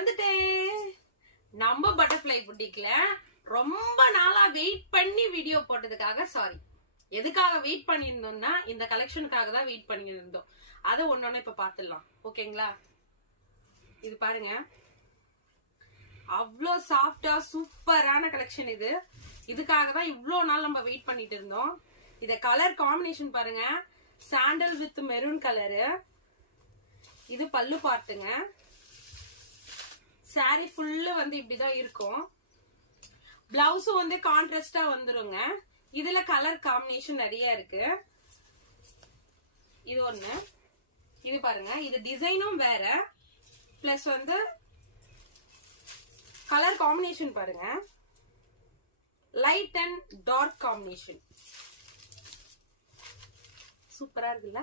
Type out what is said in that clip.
வந்துட்டேன். நம்ம பட்டர்ஃப்ளை புட்டிக்ல ரொம்ப நாளா வெயிட் பண்ணி வீடியோ போட்டதுக்காக சாரி. எதுக்காக வெயிட் பண்ணியிருந்தோம்னா இந்த கலெக்ஷனுக்காக தான் வெயிட் பண்ணியிருந்தோம். அதை ஒன்னொன்னு இப்ப பாத்துடலாம். ஓகேங்களா? இது பாருங்க, அவ்வளோ சாஃப்டா சூப்பரான கலெக்ஷன் இது. இதுக்காக தான் இவ்வளோ நாள் நம்ம வெயிட் பண்ணிட்டு இருந்தோம். இத கலர் காம்பினேஷன் பாருங்க, சாண்டல் வித் மெரூன் கலரு. இது பல்லு பார்ட்டுங்க. சாரி ஃபுல்லு வந்து இப்படிதான் இருக்கும். பிளவுஸும் வந்து கான்ட்ராஸ்டா வந்துருங்க. இதுல கலர் காம்பினேஷன் நிறைய இருக்கு. இது ஒண்ணு. இது பாருங்க, இது டிசைனும் வேற, பிளஸ் வந்து கலர் காம்பினேஷன் பாருங்க, லைட் அண்ட் டார்க் காம்பினேஷன் சூப்பரா இருக்குல்ல?